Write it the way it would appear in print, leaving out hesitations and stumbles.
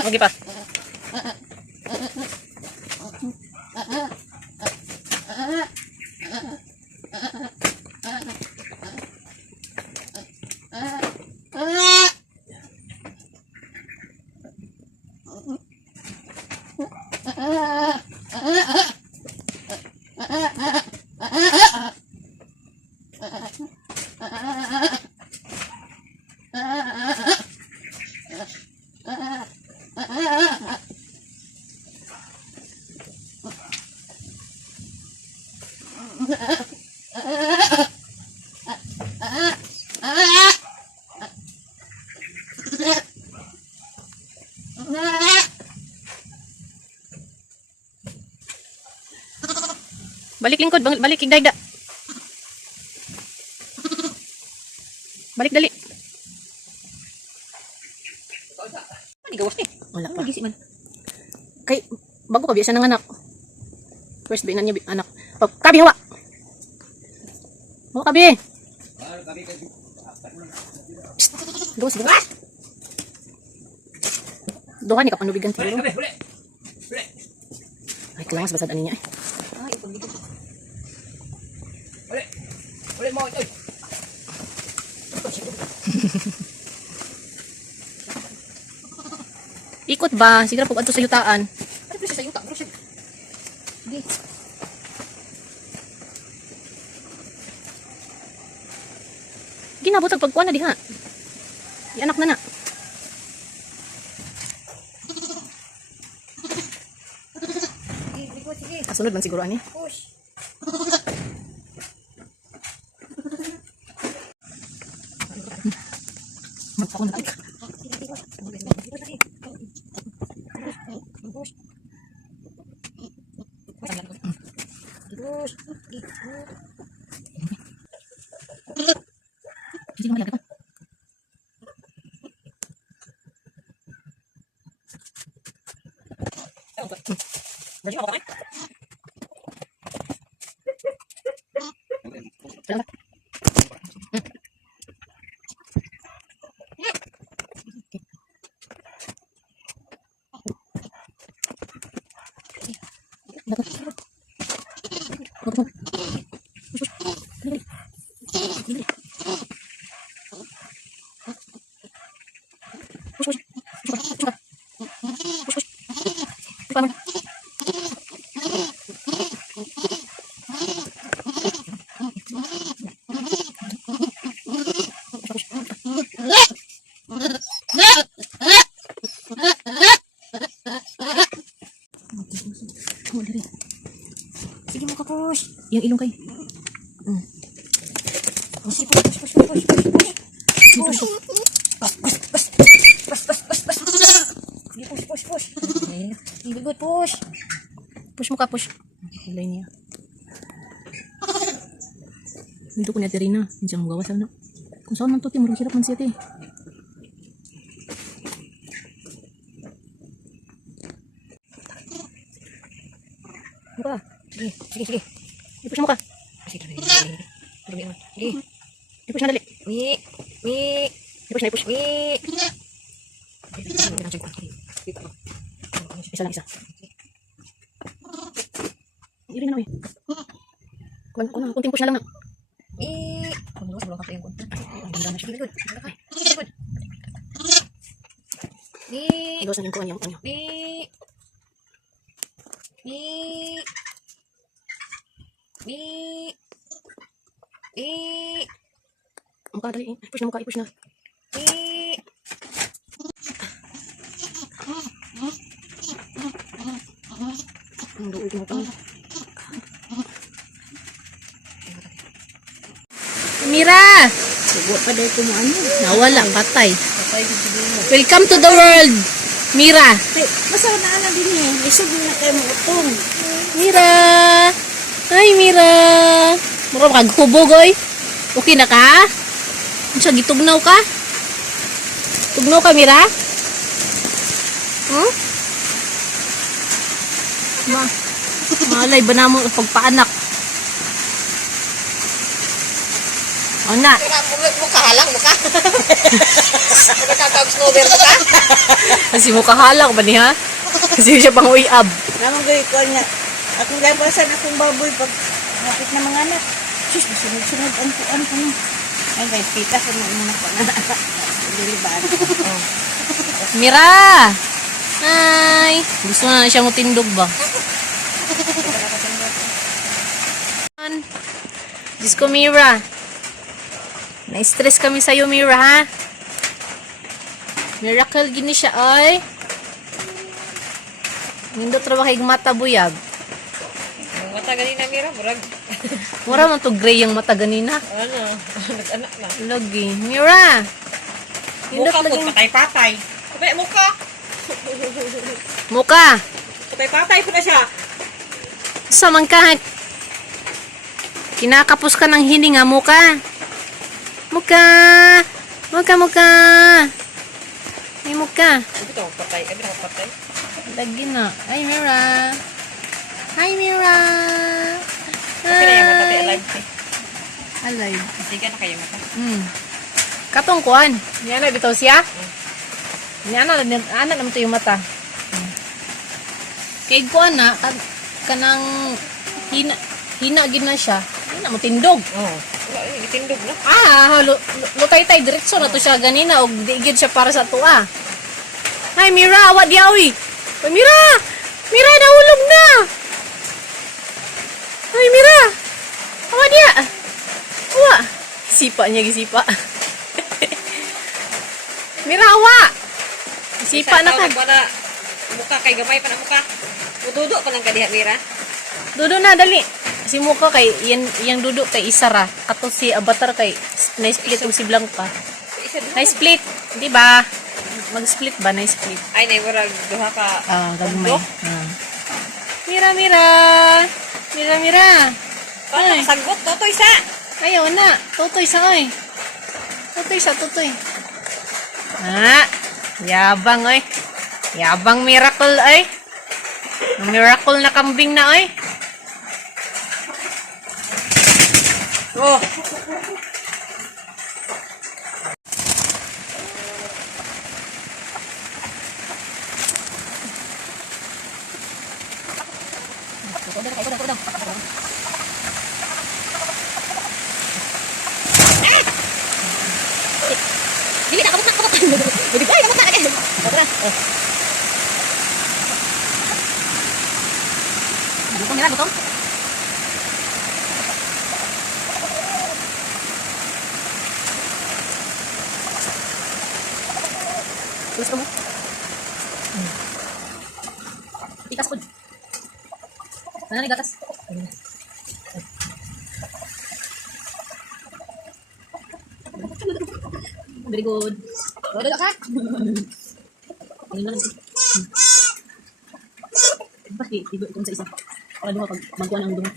Lagi pa. Balik lingkod, balik igdagda. Balik dali. Ano gawas ni? Wala pa. Gisi man. Kay bago ka biasa ng anak. First day na niya anak. Kabi hawa. Hawa kabi. Gawas gawas. Doha ni kapanubigan siguro. Ay, kailangan sa basad ani niya. Ay, ipon dito. Uli mo ito. Ikot ba? Siguro pag ato sa yutaan. Ano ba siya sa yuta? Bro siya. Sige. Ginabot ang pagkuhan na diha. Ianak na na. Kasunod lang siguro ani. Push. Magpako na tayo. Sige mo ka push. Yang ilong kay. Push. Push. Very good, push. Push mo ka, push. Hilay niya. Dito ko niya Terina. Hindi siya magawa sa ano. Kung saan man to, marang hirap man siya, te. Muka. Sige. I-push mo ka. Sige. I-push na dali. I-push na. Isa lang. Iri na, kunting push na lang na. Sebelum kakak yang kontak. Good. Igosan yung kuhan yung kanyo. Muka dali. Push na. Mira! Sugot pa dahil mo ano? Nawala, patay. Welcome to the world, Mira. Masaw na alam din eh. Isog na kayo mo utong. Mira! Hi, Mira! Mura kaghubo, goy. Okay na ka? Ano gitugnaw ka? Tugnaw ka, Mira? Huh? Malay ba na mo pagpaanak? O na. Mukha halang, mukha. Magkakatawag snowbird ka? Kasi mukha halak ba niya? Kasi siya pang uyab. Namang gawin ko niya. Akong labasan akong baboy pag napit na mga anak. Sus, sunod-sunod ang kuan ko na. Ay guys, kita ko na yung anak ko na. Dilibaan. Mira! Hi! Gusto na siya mo tindog ba? Diyos ko, Mira. Na-stress kami sa'yo, Mira, ha? Miracle gini siya, ay. Nindot ra ba kay mata buyag? Ang mata ganina, Mira, murag. Mura man to gray yung mata ganina. Ano? Nag-anak na. Lagi. Mira! Nindot Mukha po, lagi. patay-patay. Sabay, mukha. Muka! Patay-patay po na siya. Sa man ka? Kinakapos ka ng hininga, Muka. Muka! Muka, Muka! Ay, Muka. Ito, patay. Abi na patay. Lagi na. Ay, Mira. Hi, Mira. Okay na yung mata, di alive. Alive. Sige na kayo mata. Katong kuan. Yan na, bitaw siya. Yan na, naman ito yung mata. Kay kuan na, kanang hina gid na siya. Ay na, matindog. Oo. Wala, itindog na. Lutay-tay, diretso na to siya ganina. O diigid siya para sa tuwa. Hi, Mira. Awa diawi. Ay, Mira! Mira, nahulog na! Ay, Mira! Awa dia! Awa! Sipa niya, gisipa. Mira, awa! Sipa na ka. Para mukha kay gamay pa na mukha. Ududo pa lang kadiha, Mira. Dudo na, dali. Si Muka kay, yang dudo kay Isara. Kato si Avatar kay, na-split yung si Blanca. Isa doon. Na-split, di ba? Mag-split ba? Na-split. Ay, murag duha ka. Gagmay. Mira, Mira! Mira, Mira! Paano sagot? Totoy sa! Ayaw na. Tutoy sa, oy. Tutoy sa, tutoy. Yabang, oy. Yabang miracle, oy. Miracle na kambing na, oy. Oh! Dili na, kabuk na. Dili, ay, kabuk na. Kabuk na. Butong nila, butong. Gusto mo? Ikas po. Mana nih gatas? Very good. Udah kak? Ini mana sih? Pasti tidur kung sa isa. Para duha pag magkuha ng duha.